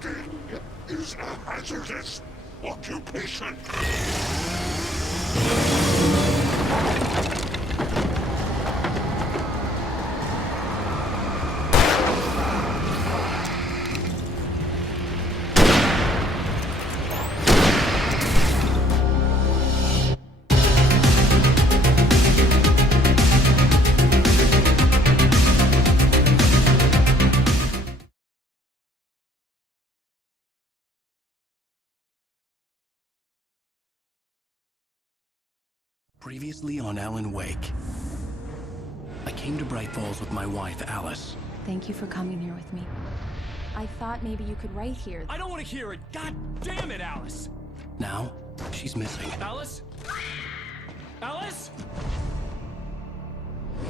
Cooking is a hazardous occupation. Previously on Alan Wake. I came to Bright Falls with my wife, Alice. Thank you for coming here with me. I thought maybe you could write here. I don't want to hear it! God damn it, Alice! Now, she's missing. Alice? Alice?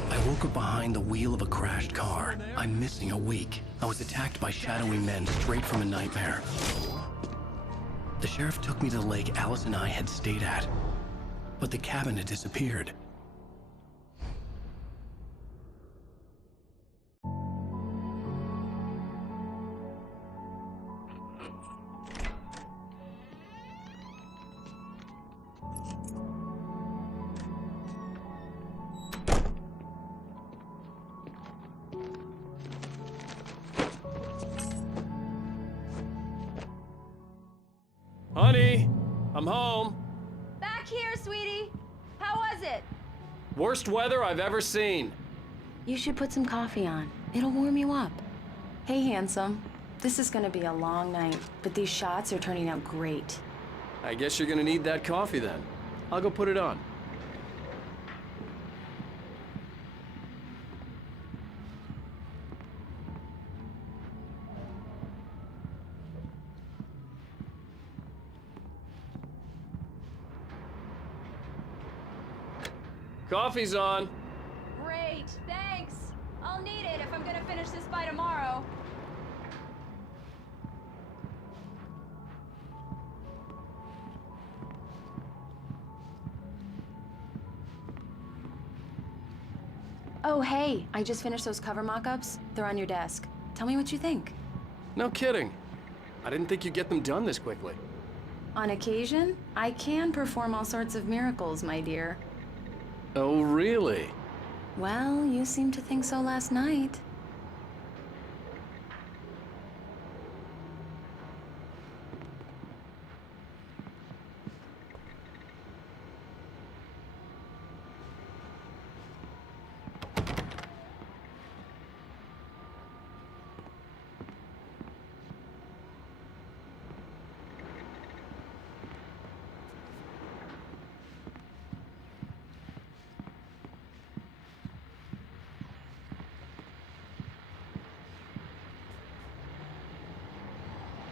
I woke up behind the wheel of a crashed car. I'm missing a week. I was attacked by shadowy men straight from a nightmare. The sheriff took me to the lake Alice and I had stayed at. But the cabin had disappeared. Honey, I'm home. Back here, sweetie. How was it? Worst weather I've ever seen. You should put some coffee on. It'll warm you up. Hey, handsome. This is gonna be a long night, but these shots are turning out great. I guess you're gonna need that coffee then. I'll go put it on. Coffee's on. Great, thanks. I'll need it if I'm gonna finish this by tomorrow. Oh, hey, I just finished those cover mock-ups. They're on your desk. Tell me what you think. No kidding. I didn't think you'd get them done this quickly. On occasion, I can perform all sorts of miracles, my dear. Oh, really? Well, you seemed to think so last night.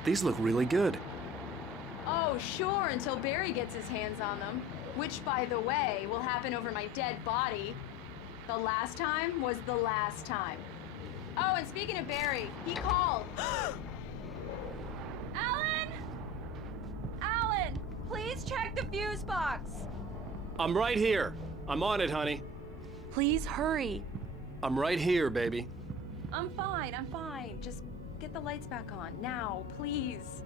These look really good. Oh, sure, until Barry gets his hands on them. Which, by the way, will happen over my dead body. The last time was the last time. Oh, and speaking of Barry, he called. Alan! Alan, please check the fuse box. I'm right here. I'm on it, honey. Please hurry. I'm right here, baby. I'm fine, I'm fine. Just get the lights back on, now, please.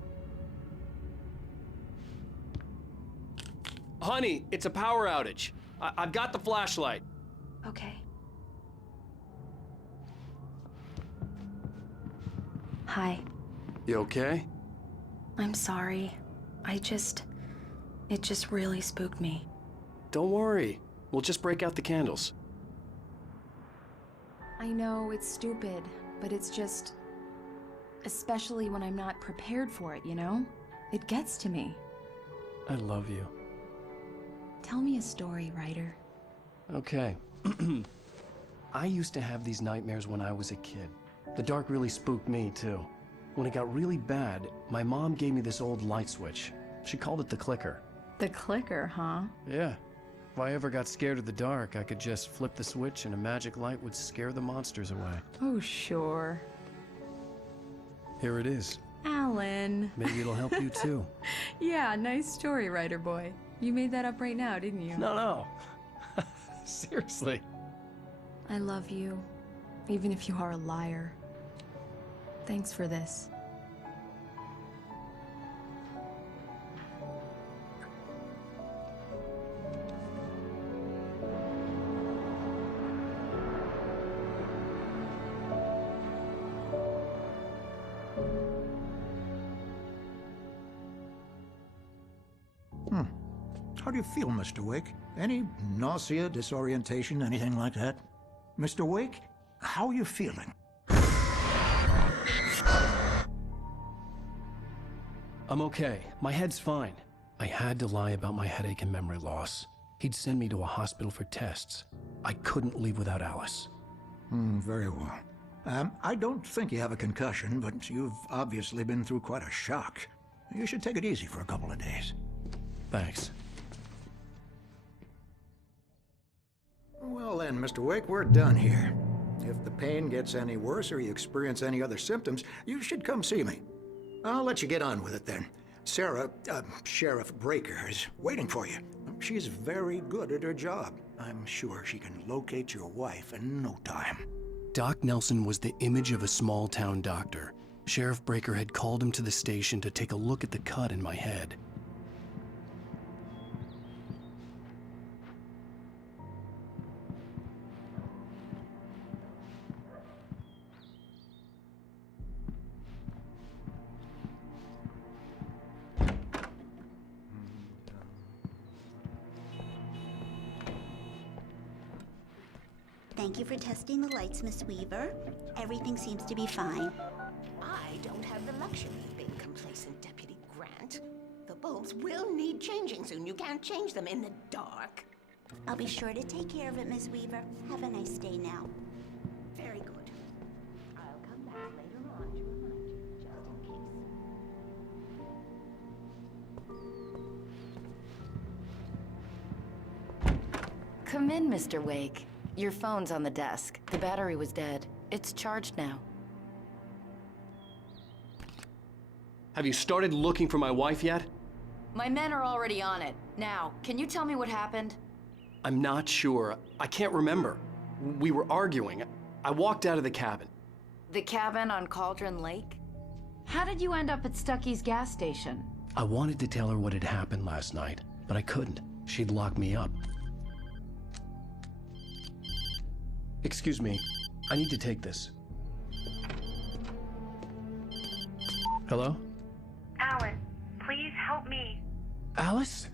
Honey, it's a power outage. I've got the flashlight. Okay. Hi. You okay? I'm sorry. It just really spooked me. Don't worry. We'll just break out the candles. I know it's stupid, but it's just... Especially when I'm not prepared for it, you know? It gets to me. I love you. Tell me a story, writer. Okay. I used to have these nightmares when I was a kid. The dark really spooked me, too. When it got really bad, my mom gave me this old light switch. She called it the clicker. The clicker, huh? Yeah. If I ever got scared of the dark, I could just flip the switch and a magic light would scare the monsters away. Oh, sure. Here it is. Alan. Maybe it'll help you, too. Yeah, nice story, writer boy. You made that up right now, didn't you? No. Seriously. I love you, even if you are a liar. Thanks for this. How do you feel, Mr. Wake? Any nausea, disorientation, anything like that? Mr. Wake, how are you feeling? I'm okay. My head's fine. I had to lie about my headache and memory loss. He'd send me to a hospital for tests. I couldn't leave without Alice. Very well. I don't think you have a concussion, but you've obviously been through quite a shock. You should take it easy for a couple of days. Thanks. Well then, Mr. Wake, we're done here. If the pain gets any worse or you experience any other symptoms, you should come see me. I'll let you get on with it then. Sarah, Sheriff Breaker, is waiting for you. She's very good at her job. I'm sure she can locate your wife in no time. Doc Nelson was the image of a small-town doctor. Sheriff Breaker had called him to the station to take a look at the cut in my head. Thank you for testing the lights, Miss Weaver. Everything seems to be fine. I don't have the luxury of being complacent, Deputy Grant. The bulbs will need changing soon. You can't change them in the dark. I'll be sure to take care of it, Miss Weaver. Have a nice day now. Very good. I'll come back later on to remind you, just in case. Come in, Mr. Wake. Your phone's on the desk. The battery was dead. It's charged now. Have you started looking for my wife yet? My men are already on it. Now, can you tell me what happened? I'm not sure. I can't remember. We were arguing. I walked out of the cabin. The cabin on Cauldron Lake? How did you end up at Stucky's gas station? I wanted to tell her what had happened last night, but I couldn't. She'd lock me up. Excuse me. I need to take this. Hello? Alan, please help me. Alice?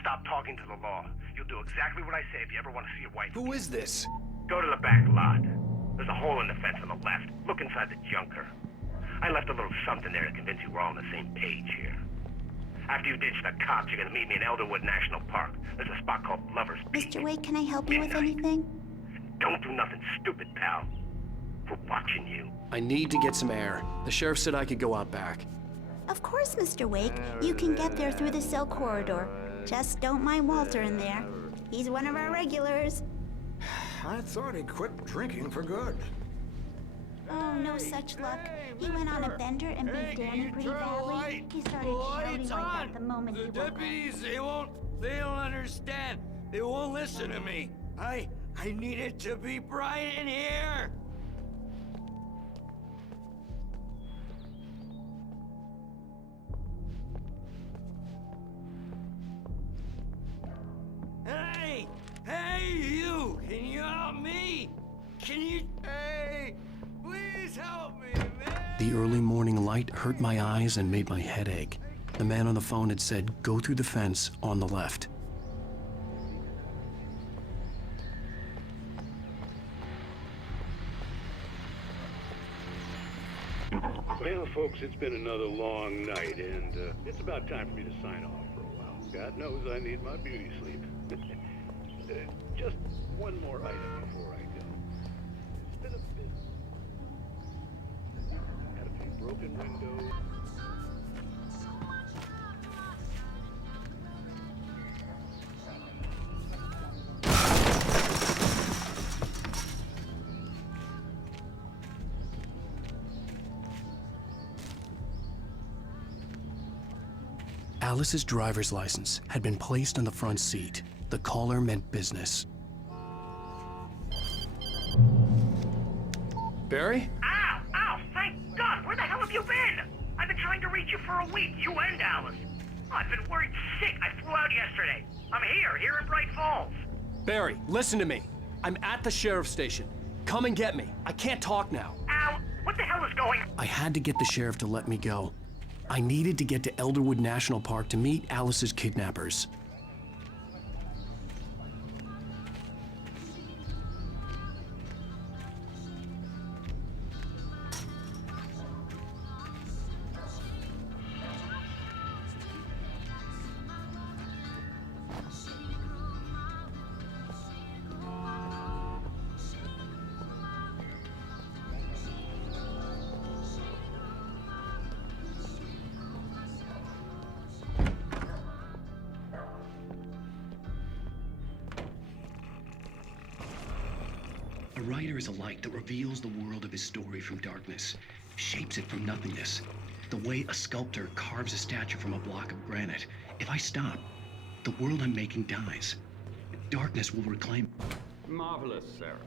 Stop talking to the law. You'll do exactly what I say if you ever want to see your wife. Who is this? Go to the back lot. There's a hole in the fence on the left. Look inside the junker. I left a little something there to convince you we're all on the same page here. After you ditch the cops, you're gonna meet me in Elderwood National Park. There's a spot called Lover's Peak. Mr. Wake, can I help you with anything? Don't do nothing stupid, pal. We're watching you. I need to get some air. The sheriff said I could go out back. Of course, Mr. Wake. You can get there through the cell corridor. Just don't mind Walter in there. He's one of our regulars. I thought he quit drinking for good. Oh, no such luck. He went on a bender and beat Danny pretty badly. He started shouting like that the moment he woke up. Deputies, they don't understand. They won't listen to me. I need it to be bright in here. Hey, you! Can you help me? Hey, please help me, man! The early morning light hurt my eyes and made my head ache. The man on the phone had said, go through the fence on the left. Well, folks, it's been another long night, and it's about time for me to sign off for a while. God knows I need my beauty sleep. Just one more item before I go. It's been a bit... Had a few broken windows. Alice's driver's license had been placed on the front seat. The caller meant business. Barry? Ow! Thank God! Where the hell have you been? I've been trying to reach you for a week, you and Alice. I've been worried sick. I flew out yesterday. I'm here in Bright Falls. Barry, listen to me. I'm at the sheriff's station. Come and get me. I can't talk now. Al, what the hell is going on? I had to get the sheriff to let me go. I needed to get to Elderwood National Park to meet Alice's kidnappers. is a light that reveals the world of his story from darkness, shapes it from nothingness. The way a sculptor carves a statue from a block of granite. If I stop, the world I'm making dies. Darkness will reclaim. Marvelous, Sarah.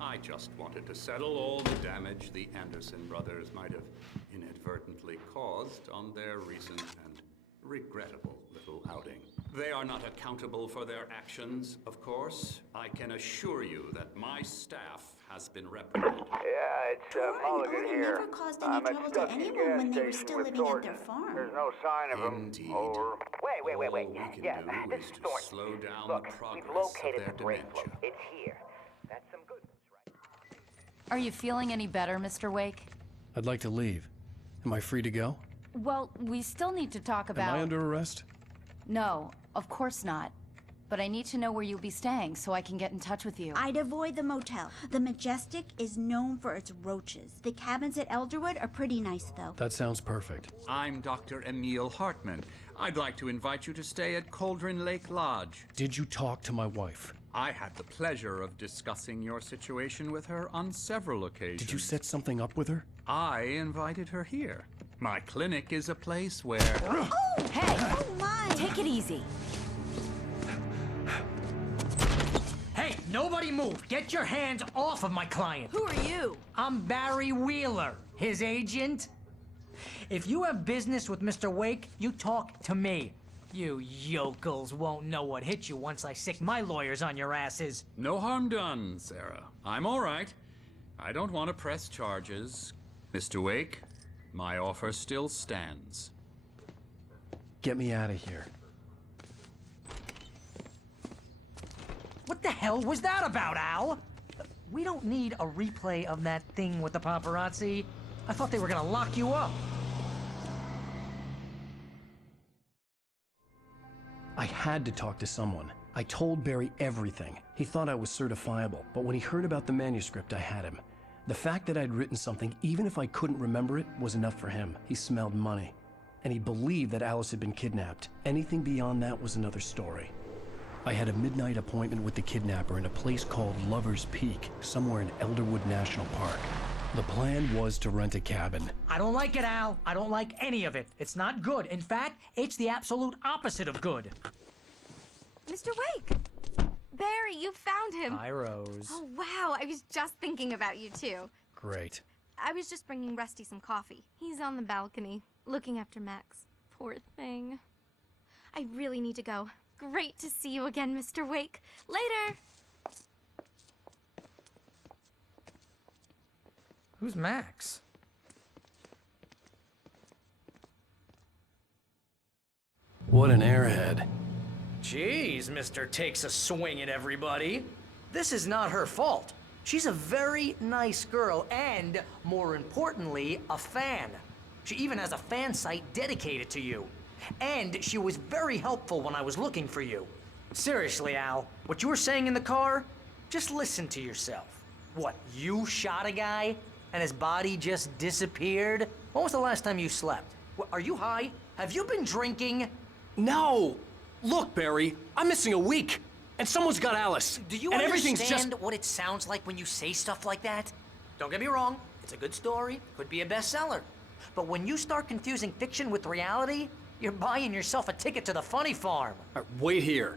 I just wanted to settle all the damage the Anderson brothers might have inadvertently caused on their recent and regrettable little outing. They are not accountable for their actions, of course. I can assure you that my staff has been reprimanded. Yeah, it's Mulligan here. Never caused any trouble to anyone when they were still living at their farm. There's no sign of him. Indeed. Over. Wait. All we can do is to slow down the progress of their dementia. It's here. That's some good news, right? Are you feeling any better, Mr. Wake? I'd like to leave. Am I free to go? Well, we still need to talk about... Am I under arrest? No, of course not. But I need to know where you'll be staying so I can get in touch with you. I'd avoid the motel. The Majestic is known for its roaches. The cabins at Elderwood are pretty nice, though. That sounds perfect. I'm Dr. Emil Hartman. I'd like to invite you to stay at Cauldron Lake Lodge. Did you talk to my wife? I had the pleasure of discussing your situation with her on several occasions. Did you set something up with her? I invited her here. My clinic is a place where... Oh! Hey! Oh, my! Take it easy. Hey, nobody move! Get your hands off of my client! Who are you? I'm Barry Wheeler, his agent. If you have business with Mr. Wake, you talk to me. You yokels won't know what hit you once I sick my lawyers on your asses. No harm done, Sarah. I'm all right. I don't want to press charges. Mr. Wake, my offer still stands. Get me out of here. What the hell was that about, Al? We don't need a replay of that thing with the paparazzi. I thought they were gonna lock you up. I had to talk to someone. I told Barry everything. He thought I was certifiable, but when he heard about the manuscript, I had him. The fact that I'd written something, even if I couldn't remember it, was enough for him. He smelled money. And he believed that Alice had been kidnapped. Anything beyond that was another story. I had a midnight appointment with the kidnapper in a place called Lover's Peak, somewhere in Elderwood National Park. The plan was to rent a cabin. I don't like it, Al. I don't like any of it. It's not good. In fact, it's the absolute opposite of good. Mr. Wake! Barry, you found him! Hi, Rose. Oh, wow. I was just thinking about you, too. Great. I was just bringing Rusty some coffee. He's on the balcony, looking after Max. Poor thing. I really need to go. Great to see you again, Mr. Wake. Later! Who's Max? What an airhead. Jeez, Mr. Takes a swing at everybody. This is not her fault. She's a very nice girl and, more importantly, a fan. She even has a fan site dedicated to you. And she was very helpful when I was looking for you. Seriously, Al, what you were saying in the car, just listen to yourself. What, you shot a guy and his body just disappeared? When was the last time you slept? What, are you high? Have you been drinking? No! Look, Barry, I'm missing a week. And someone's got Alice. Do you and understand what it sounds like when you say stuff like that? Don't get me wrong, it's a good story, could be a bestseller. But when you start confusing fiction with reality, you're buying yourself a ticket to the funny farm. Wait here.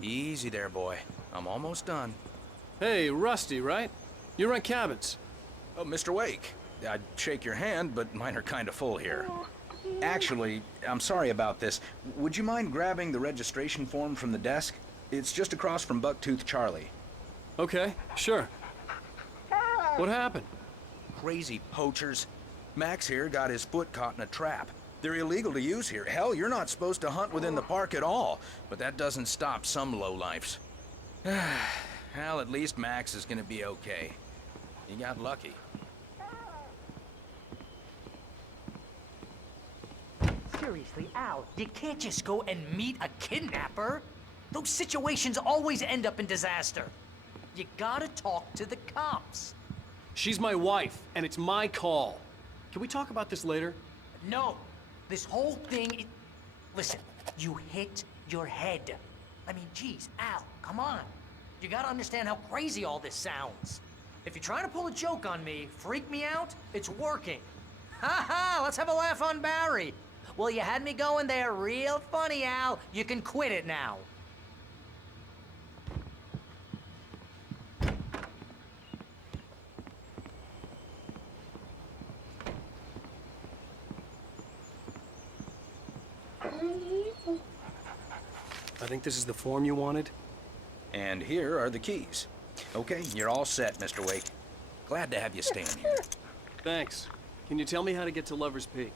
Easy there, boy. I'm almost done. Hey, Rusty, right? You rent cabins. Oh, Mr. Wake. I'd shake your hand, but mine are kind of full here. Actually, I'm sorry about this. Would you mind grabbing the registration form from the desk? It's just across from Bucktooth Charlie. Okay, sure. What happened? Crazy poachers. Max here got his foot caught in a trap. They're illegal to use here. Hell, you're not supposed to hunt within the park at all. But that doesn't stop some lowlifes. Well, at least Max is gonna be okay. He got lucky. Seriously, Al, you can't just go and meet a kidnapper. Those situations always end up in disaster. You gotta talk to the cops. She's my wife, and it's my call. Can we talk about this later? No, this whole thing. Listen, you hit your head. I mean, geez, Al, come on. You gotta understand how crazy all this sounds. If you're trying to pull a joke on me, freak me out, it's working. Ha ha, let's have a laugh on Barry. Well, you had me going there real funny, Al. You can quit it now. I think this is the form you wanted. And here are the keys. Okay, you're all set, Mr. Wake. Glad to have you staying here. Thanks. Can you tell me how to get to Lover's Peak?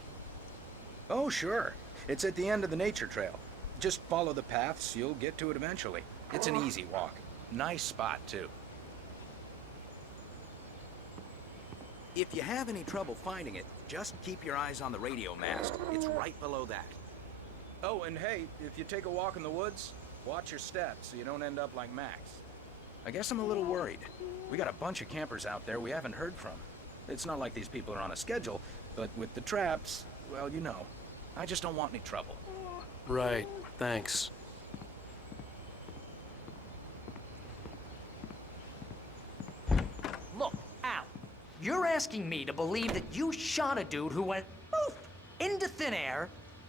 Oh, sure. It's at the end of the nature trail. Just follow the paths, you'll get to it eventually. It's an easy walk. Nice spot, too. If you have any trouble finding it, just keep your eyes on the radio mast. It's right below that. Oh, and hey, if you take a walk in the woods, watch your steps so you don't end up like Max. I guess I'm a little worried. We got a bunch of campers out there we haven't heard from. It's not like these people are on a schedule, but with the traps, well, you know. I just don't want any trouble. Right, thanks. Look, Al, you're asking me to believe that you shot a dude who went poof into thin air,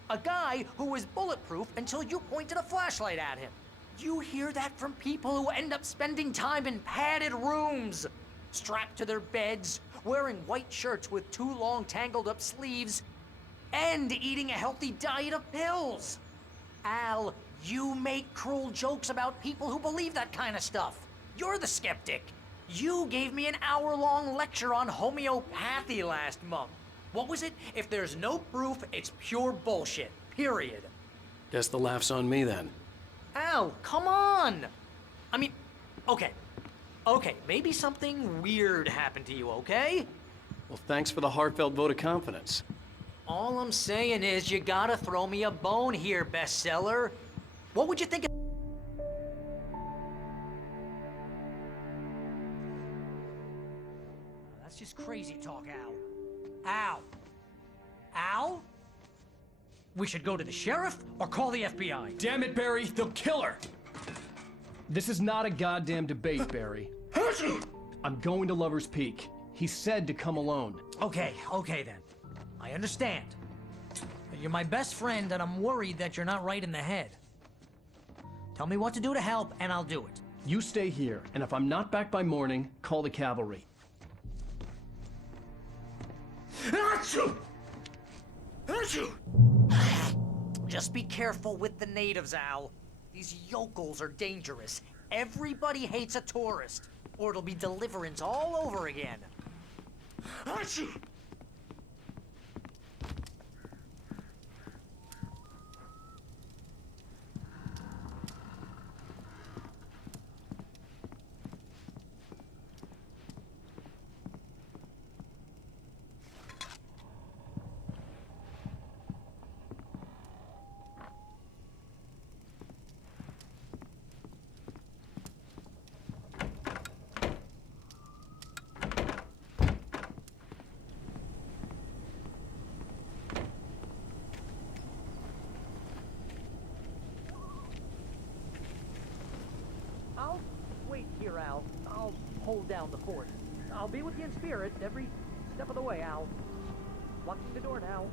a guy who was bulletproof until you pointed a flashlight at him. You hear that from people who end up spending time in padded rooms, strapped to their beds, wearing white shirts with too long tangled up sleeves, and eating a healthy diet of pills. Al, you make cruel jokes about people who believe that kind of stuff. You're the skeptic. You gave me an hour-long lecture on homeopathy last month. What was it? If there's no proof, it's pure bullshit. Period. Guess the laugh's on me then. Al, come on! I mean, okay. Okay, maybe something weird happened to you, okay? Well, thanks for the heartfelt vote of confidence. All I'm saying is you gotta throw me a bone here, bestseller. What would you think of... That's just crazy talk, Al. Al? Al? We should go to the sheriff or call the FBI. Damn it, Barry, they'll kill her! This is not a goddamn debate, Barry. I'm going to Lover's Peak. He said to come alone. Okay then. I understand. You're my best friend, and I'm worried that you're not right in the head. Tell me what to do to help, and I'll do it. You stay here, and if I'm not back by morning, call the cavalry. Achoo! Achoo! Just be careful with the natives, Al. These yokels are dangerous. Everybody hates a tourist, or it'll be Deliverance all over again. Achoo! I'll wait here, Al. I'll hold down the fort. I'll be with you in spirit every step of the way, Al. Locking the door now.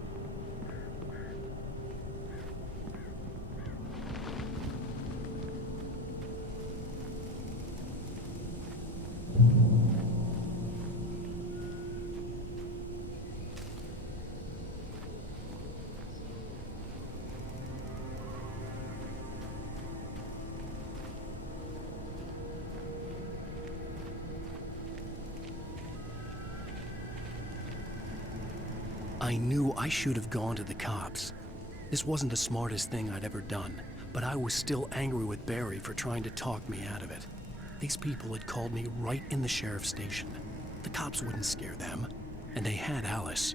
I knew I should have gone to the cops. This wasn't the smartest thing I'd ever done, but I was still angry with Barry for trying to talk me out of it. These people had called me right in the sheriff's station. The cops wouldn't scare them, and they had Alice.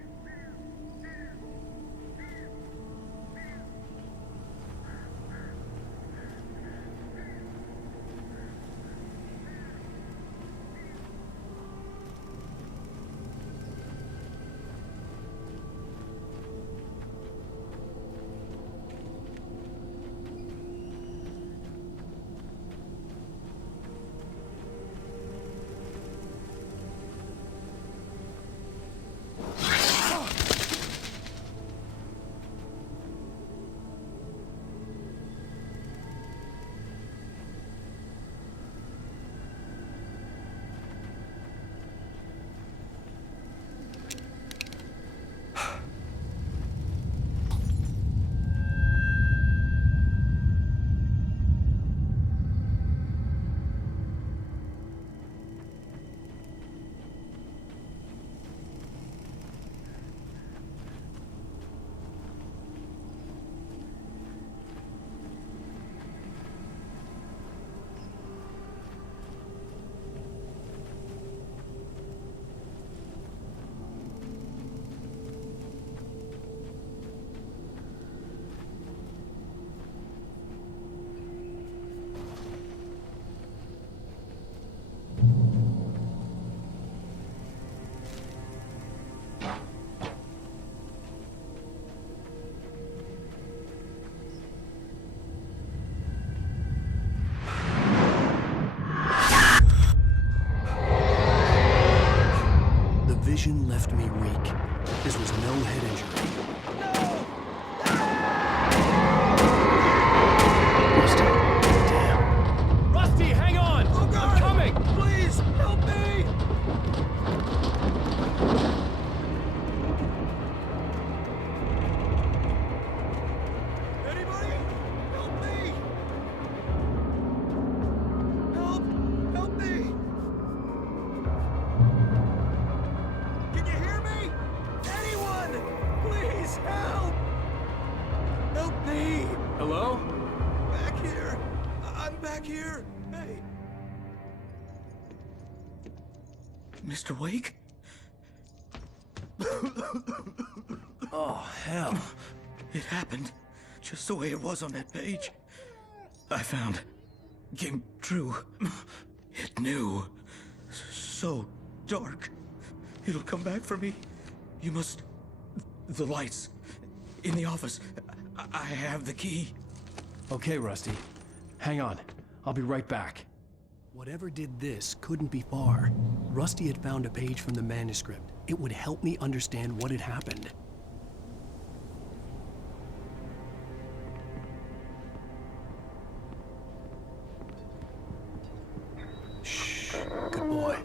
Vision left me weak. This was no head injury. Rusty, damn. Rusty, hang on! Oh, God. I'm coming! Please, help me! Anybody? Help me! Help me! Can you hear me? Anyone! Please help! Help me! Hello? Back here! I'm back here! Hey! Mr. Wake? Oh, hell. It happened just the way it was on that page. I found. Came true. It knew. So dark. It'll come back for me. You must... The lights. In the office. I have the key. Okay, Rusty. Hang on. I'll be right back. Whatever did this couldn't be far. Rusty had found a page from the manuscript. It would help me understand what had happened. Shh. Good boy.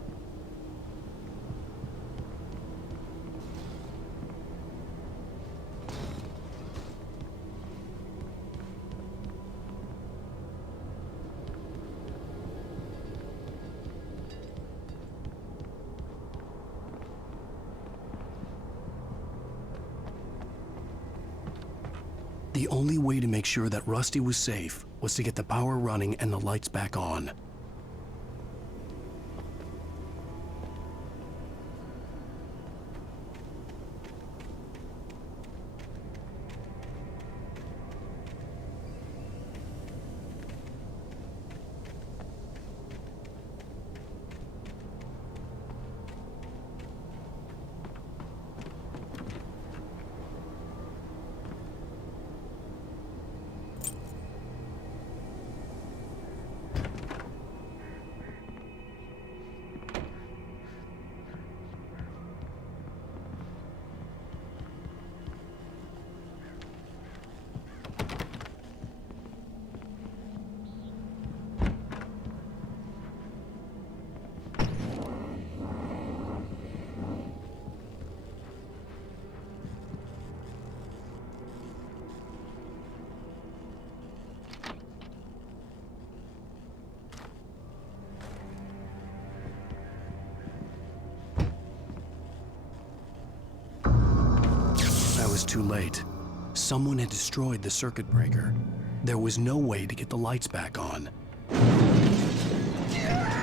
The only way to make sure that Rusty was safe was to get the power running and the lights back on. Was too late. Someone had destroyed the circuit breaker. There was no way to get the lights back on. Yeah!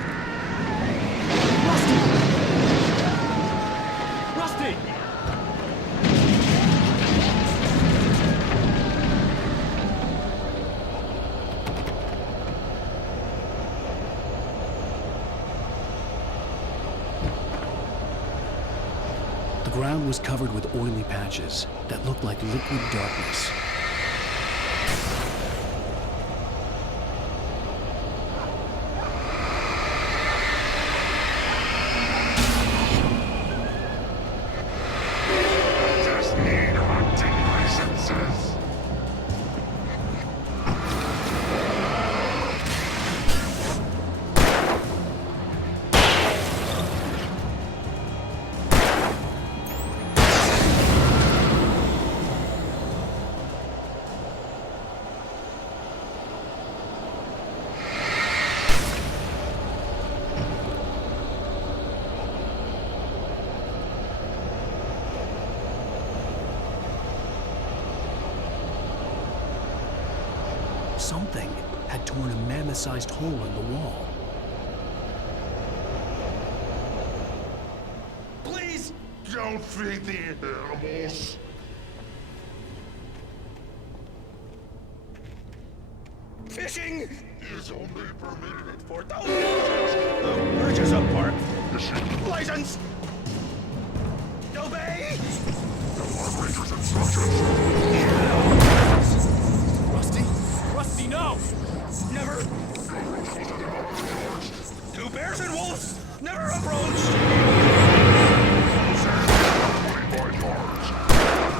The ground was covered with oily patches that looked like liquid darkness. Just need hunting licenses. Something had torn a mammoth-sized hole in the wall. Please don't feed the animals. Fishing is only permitted for those who purchase a park license. Obey. Operator's instructions. Rusty? Rusty, no! Never! Two bears and wolves! Never approached!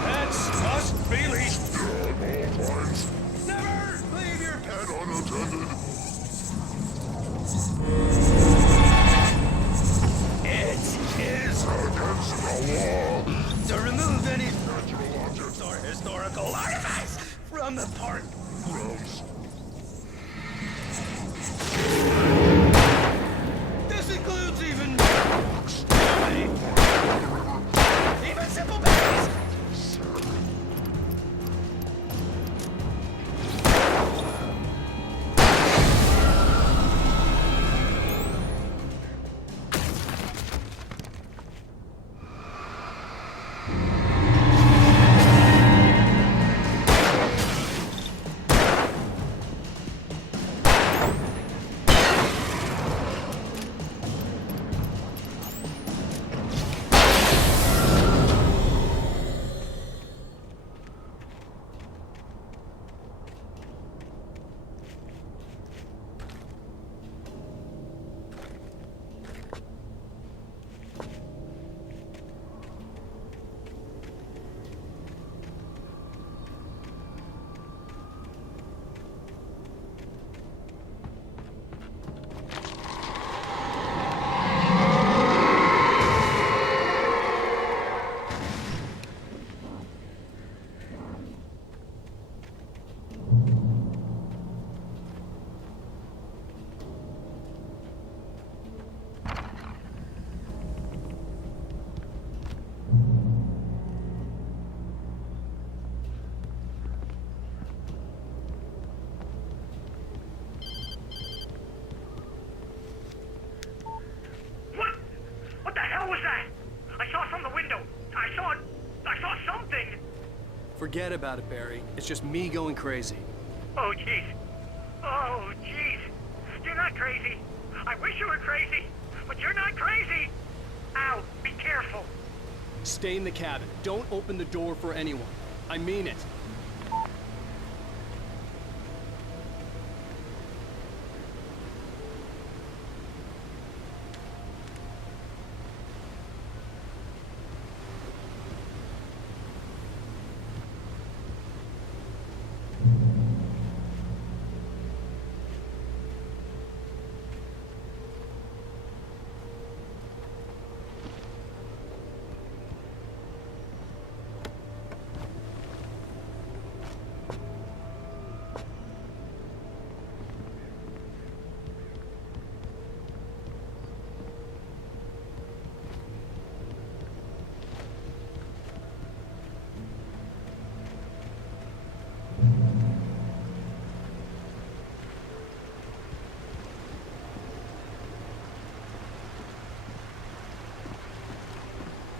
Pets must be leashed! Never leave your pet unattended! It is against the law to remove any natural objects or historical artifacts from the park. Gross. This includes even simple babies. What the hell was that? I saw from the window. I saw something. Forget about it, Barry. It's just me going crazy. Oh, jeez. Oh, jeez. You're not crazy. I wish you were crazy, but you're not crazy. Ow, be careful. Stay in the cabin. Don't open the door for anyone. I mean it.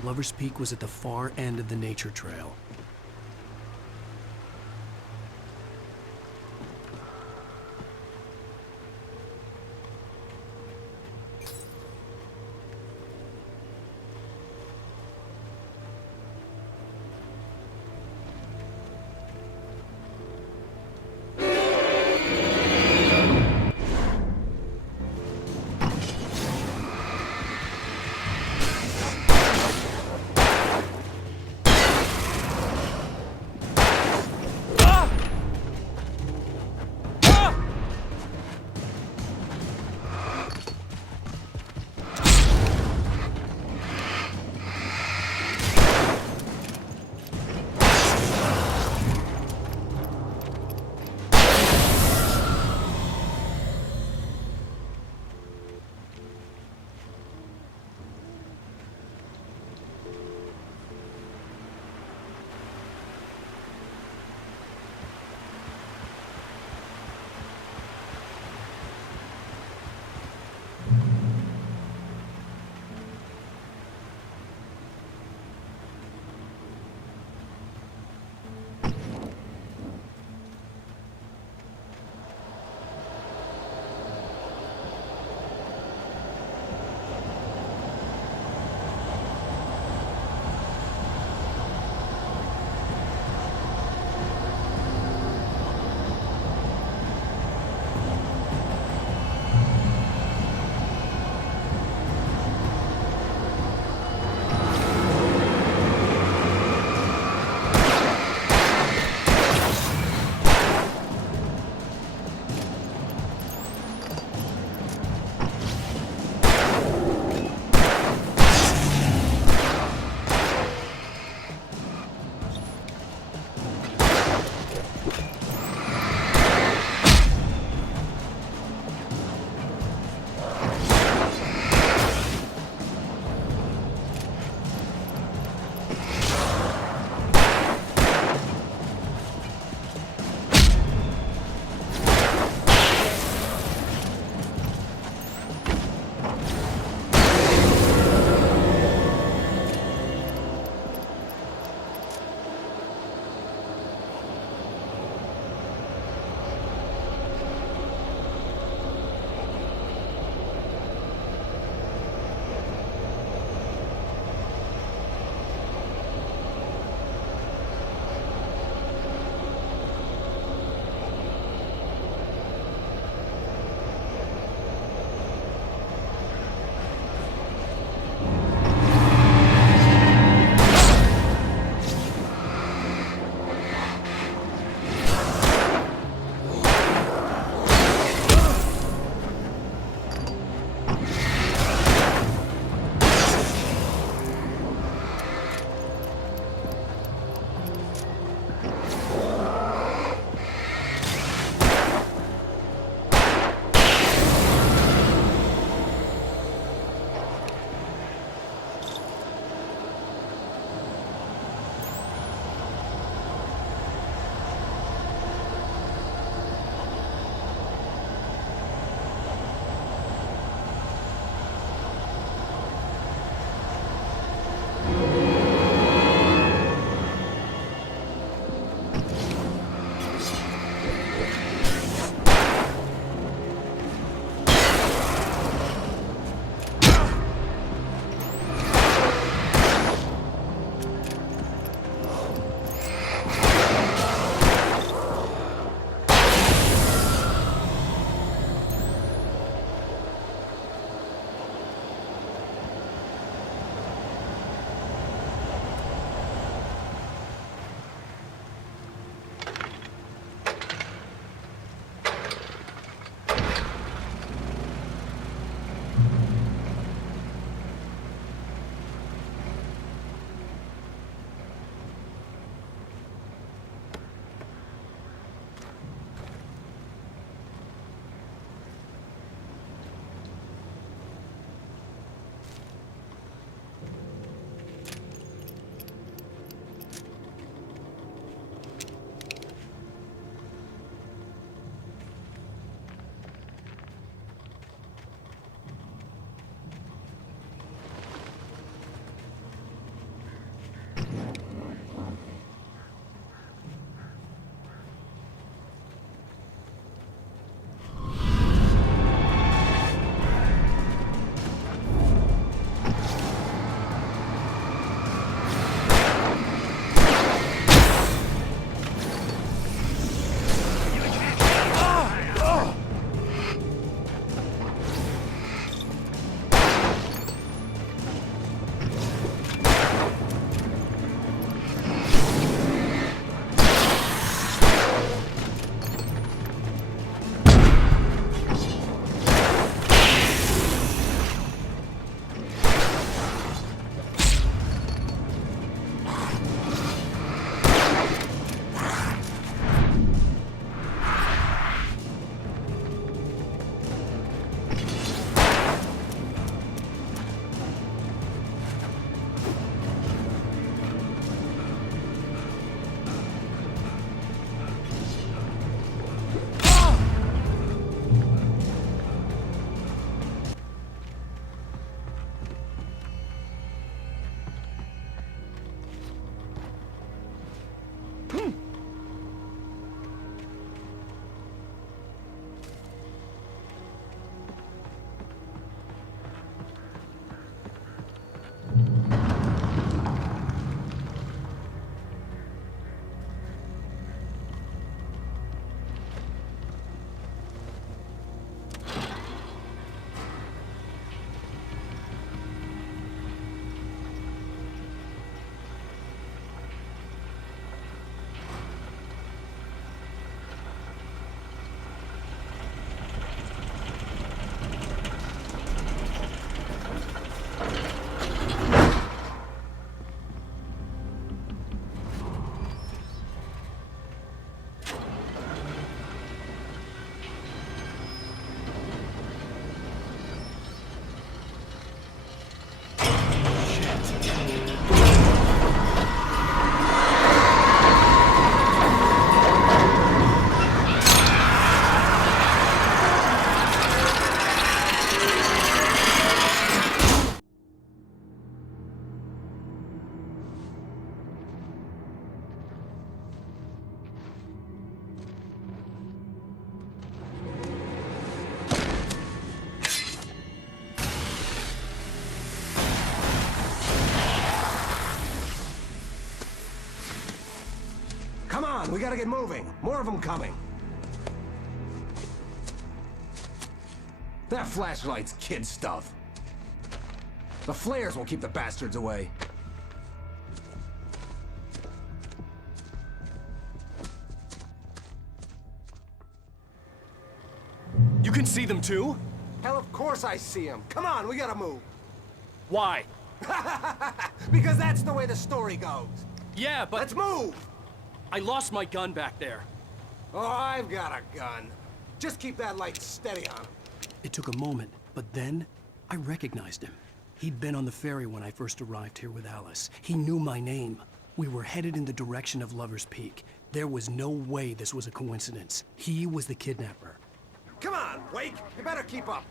Lover's Peak was at the far end of the nature trail. on, we gotta get moving. More of them coming. That flashlight's kid stuff. The flares will keep the bastards away. You can see them too? Hell, of course I see them. Come on, we gotta move. Why? Because that's the way the story goes. Yeah, but... Let's move! I lost my gun back there. Oh, I've got a gun. Just keep that light steady on him. It took a moment, but then I recognized him. He'd been on the ferry when I first arrived here with Alice. He knew my name. We were headed in the direction of Lover's Peak. There was no way this was a coincidence. He was the kidnapper. Come on, Wake! You better keep up.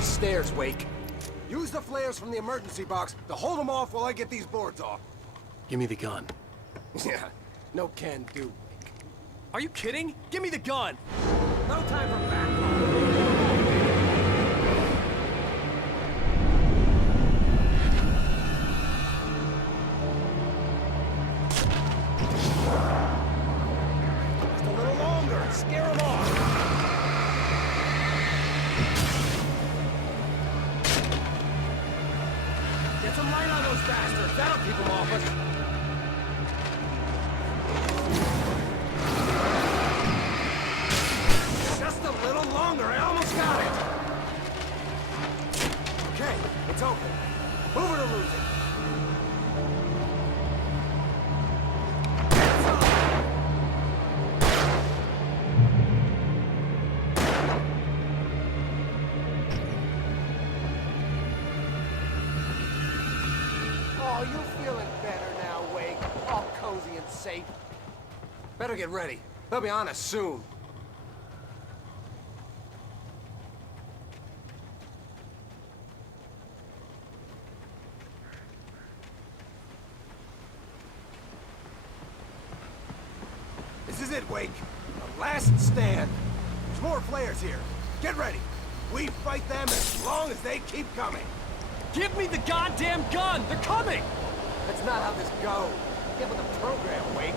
Stairs, Wake. Use the flares from the emergency box to hold them off while I get these boards off. Give me the gun. Yeah, no can do. Are you kidding? Give me the gun! No time for backup. Just a little longer and scare them off. Get some light on those bastards. That'll keep them off us. Just a little longer. I almost got it. Okay, it's open. Move it or lose it. Oh, you're feeling better now, Wake. All cozy and safe. Better get ready. They'll be on us soon. This is it, Wake. The last stand. There's more flares here. Get ready. We fight them as long as they keep coming. Give me the goddamn gun! They're coming! That's not how this goes. Get with the program, Wake.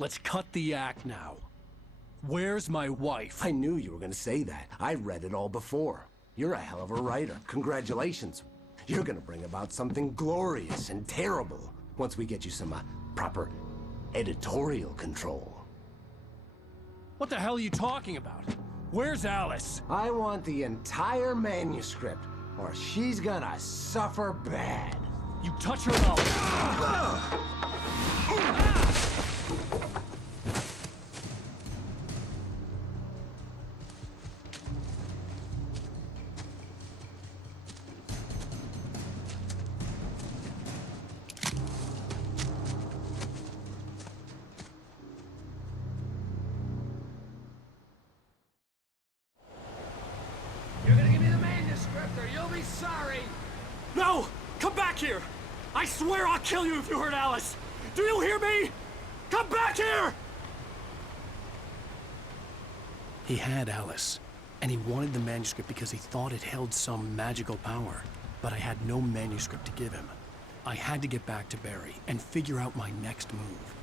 Let's cut the act now. Where's my wife? I knew you were gonna say that. I read it all before. You're a hell of a writer. Congratulations. You're gonna bring about something glorious and terrible once we get you some proper editorial control. What the hell are you talking about? Where's Alice? I want the entire manuscript, or she's gonna suffer bad. You touch her and I'll... You're gonna give me the manuscript or you'll be sorry! No! Come back here! I swear I'll kill you if you hurt Alice! Do you hear me? Come back here! He had Alice, and he wanted the manuscript because he thought it held some magical power. But I had no manuscript to give him. I had to get back to Barry and figure out my next move.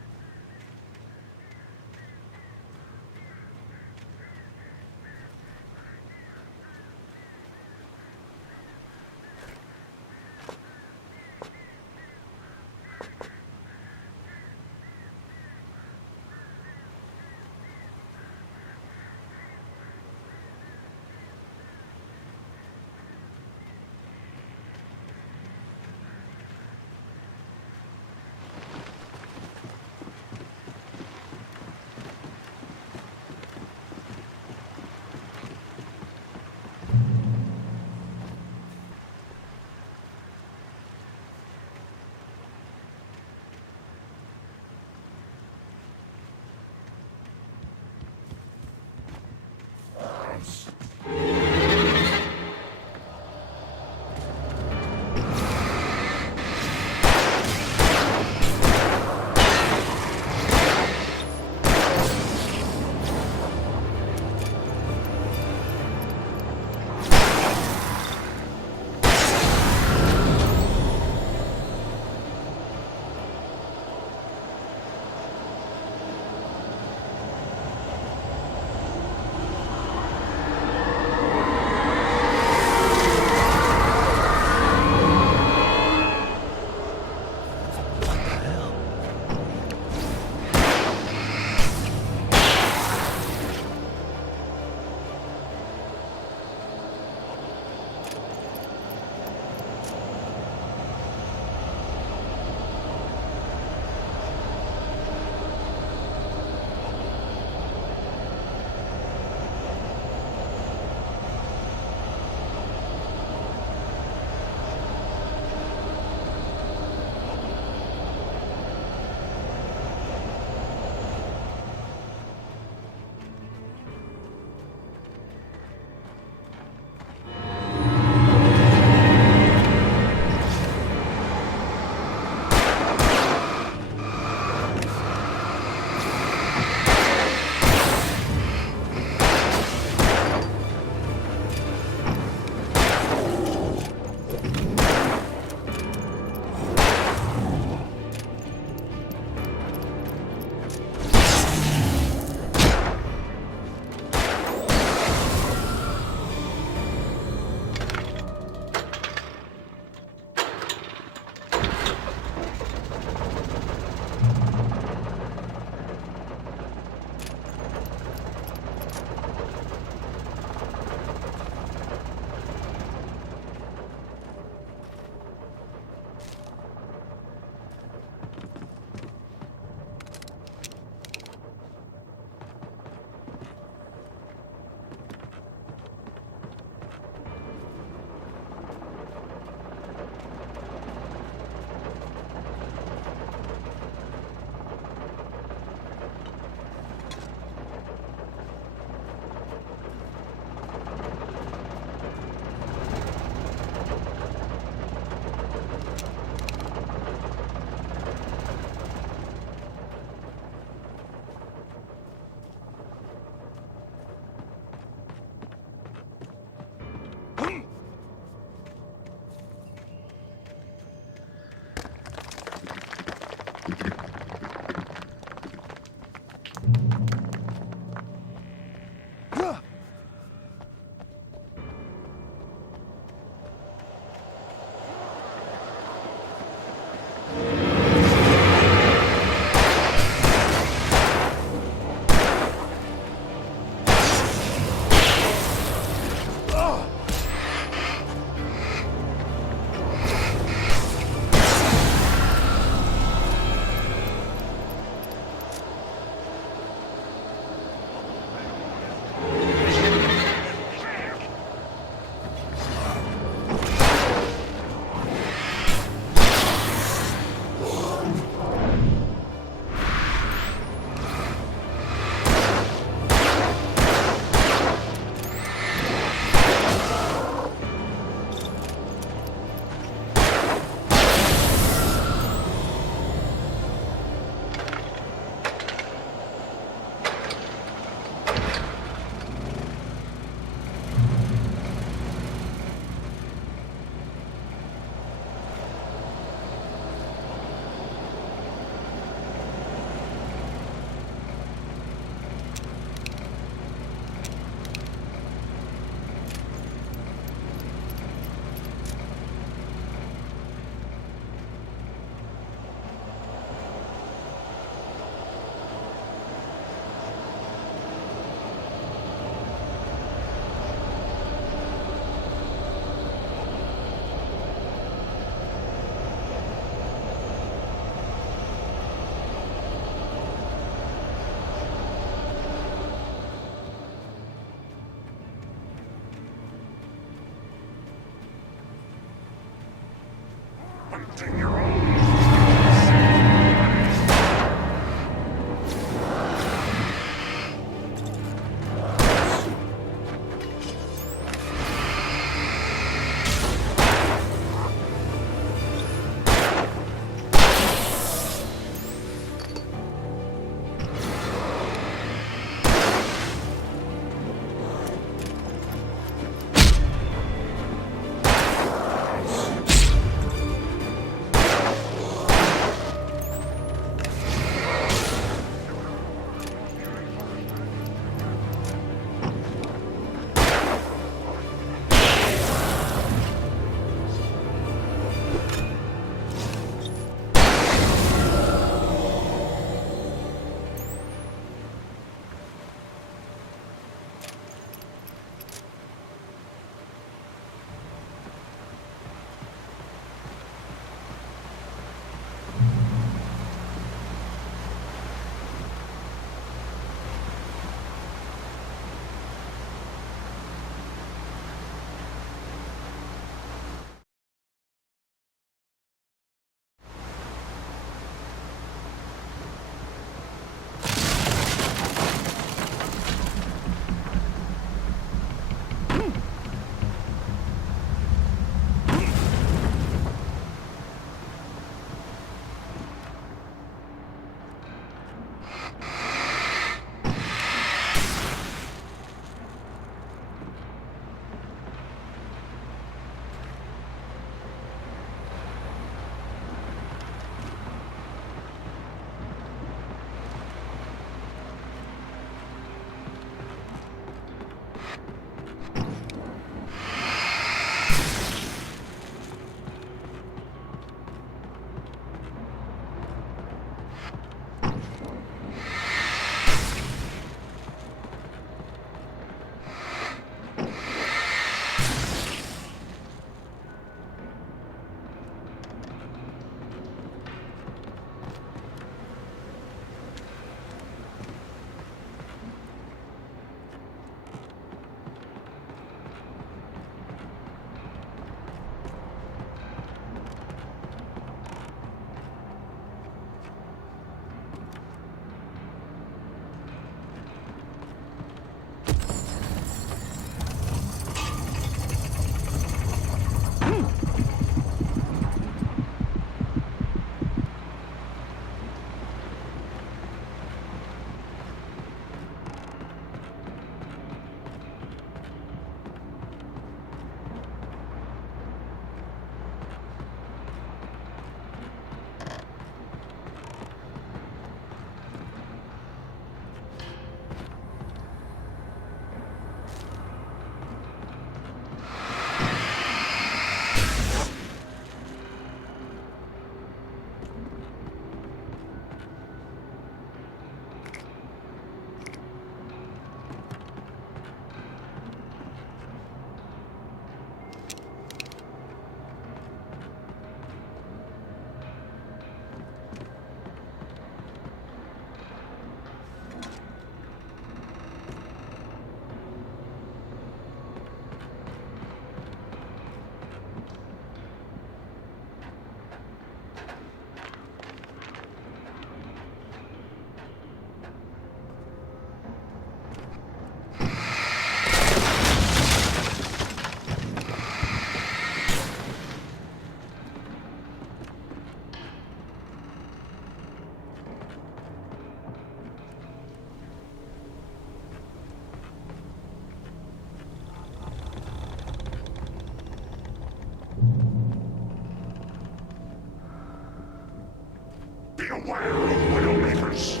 Beware of Widowmakers.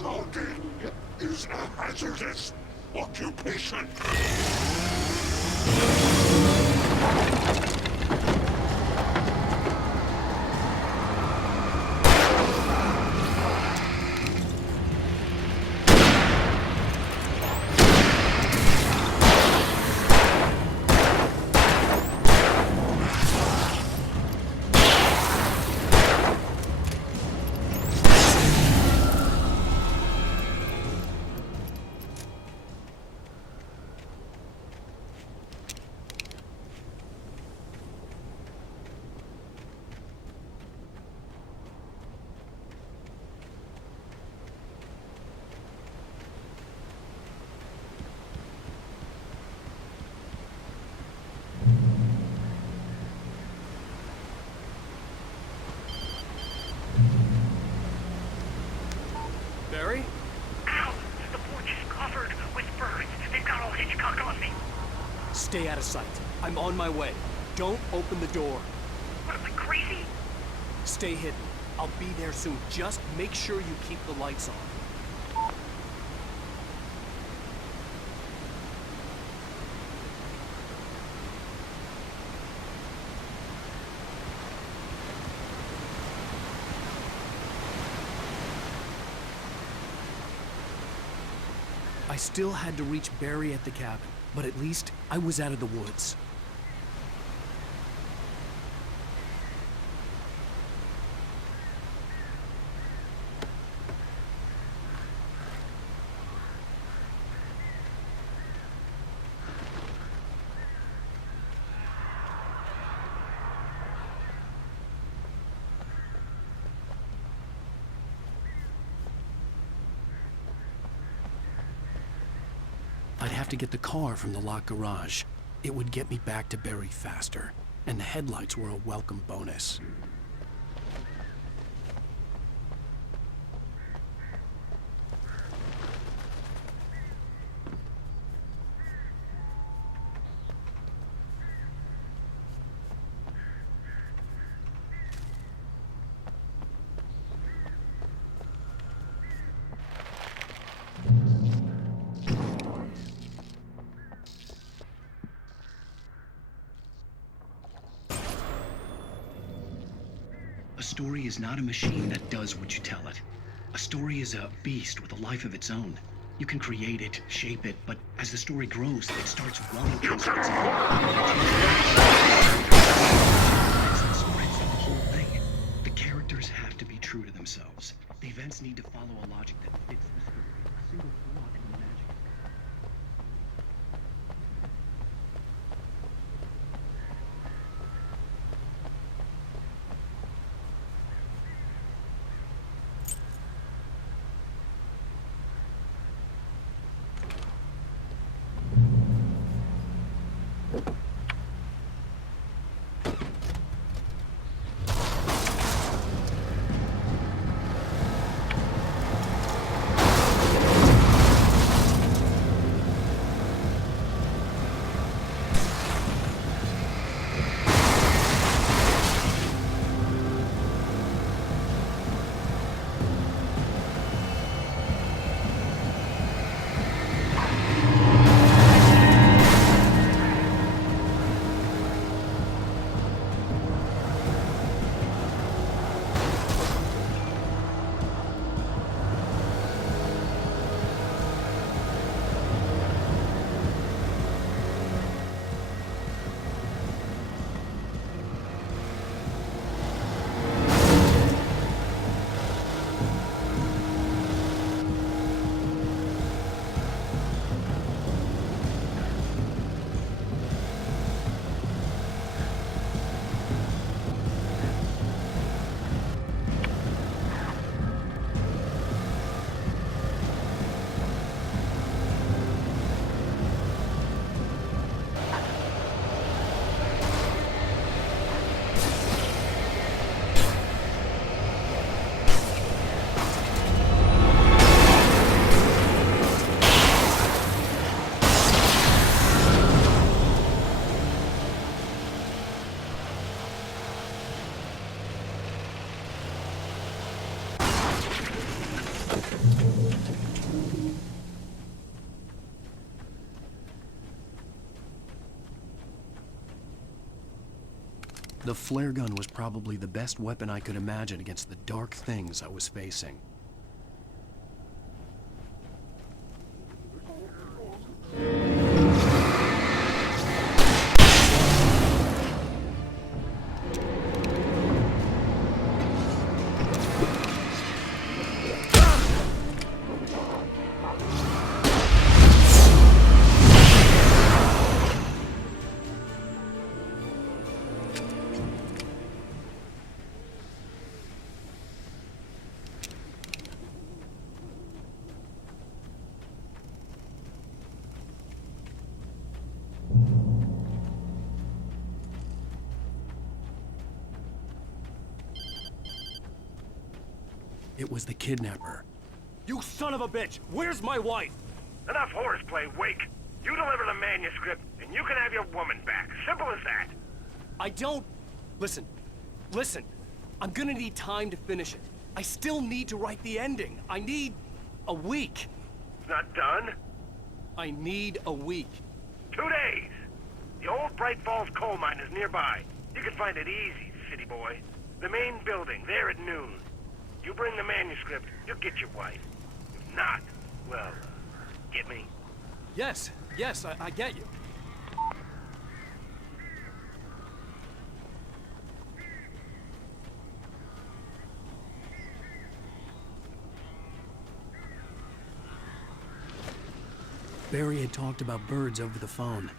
Logging is a hazardous occupation. Barry? Ow! The porch is covered with birds. They've got all Hitchcock on me. Stay out of sight. I'm on my way. Don't open the door. What am I, crazy? Stay hidden. I'll be there soon. Just make sure you keep the lights on. I still had to reach Barry at the cabin, but at least I was out of the woods. I'd have to get the car from the locked garage. It would get me back to Barry faster, and the headlights were a welcome bonus. story is not a machine that does what you tell it. A story is a beast with a life of its own. You can create it, shape it, but as the story grows, it starts wanting to express it. That spreads through the whole thing. The characters have to be true to themselves. The events need to follow a logic that fits the story. A single flaw in the magic. The flare gun was probably the best weapon I could imagine against the dark things I was facing. It was the kidnapper. You son of a bitch! Where's my wife? Enough horseplay, Wake. You deliver the manuscript, and you can have your woman back. Simple as that. I don't... Listen. I'm gonna need time to finish it. I still need to write the ending. I need a week. It's not done? I need a week. 2 days. The old Bright Falls coal mine is nearby. You can find it easy, city boy. The main building, there at noon. You bring the manuscript, you'll get your wife. If not, well, get me? Yes, I get you. Barry had talked about birds over the phone.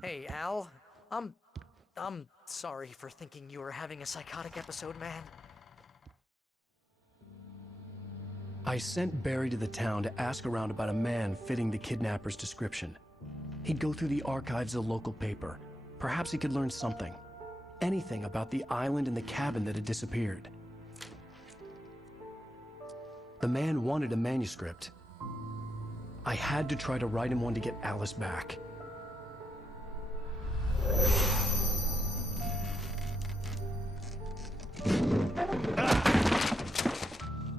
Hey, Al. I'm sorry for thinking you were having a psychotic episode, man. I sent Barry to the town to ask around about a man fitting the kidnapper's description. He'd go through the archives of the local paper. Perhaps he could learn something. Anything about the island and the cabin that had disappeared. The man wanted a manuscript. I had to try to write him one to get Alice back.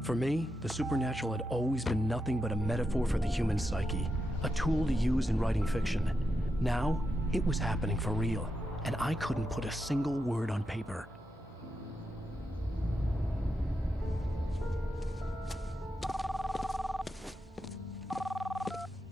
For me, the supernatural had always been nothing but a metaphor for the human psyche, a tool to use in writing fiction. Now, it was happening for real, and I couldn't put a single word on paper.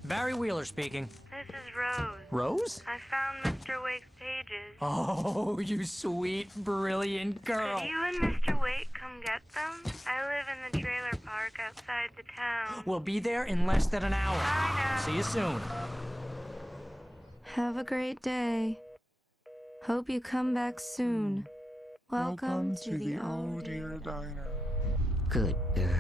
Barry Wheeler speaking. This is Rose. Rose? I found Mr. Wake's pages. Oh, you sweet, brilliant girl. Could you and Mr. Wake come get them? I live in the trailer park outside the town. We'll be there in less than an hour. I know. See you soon. Have a great day. Hope you come back soon. Welcome to the Oh Dear Diner. Good girl.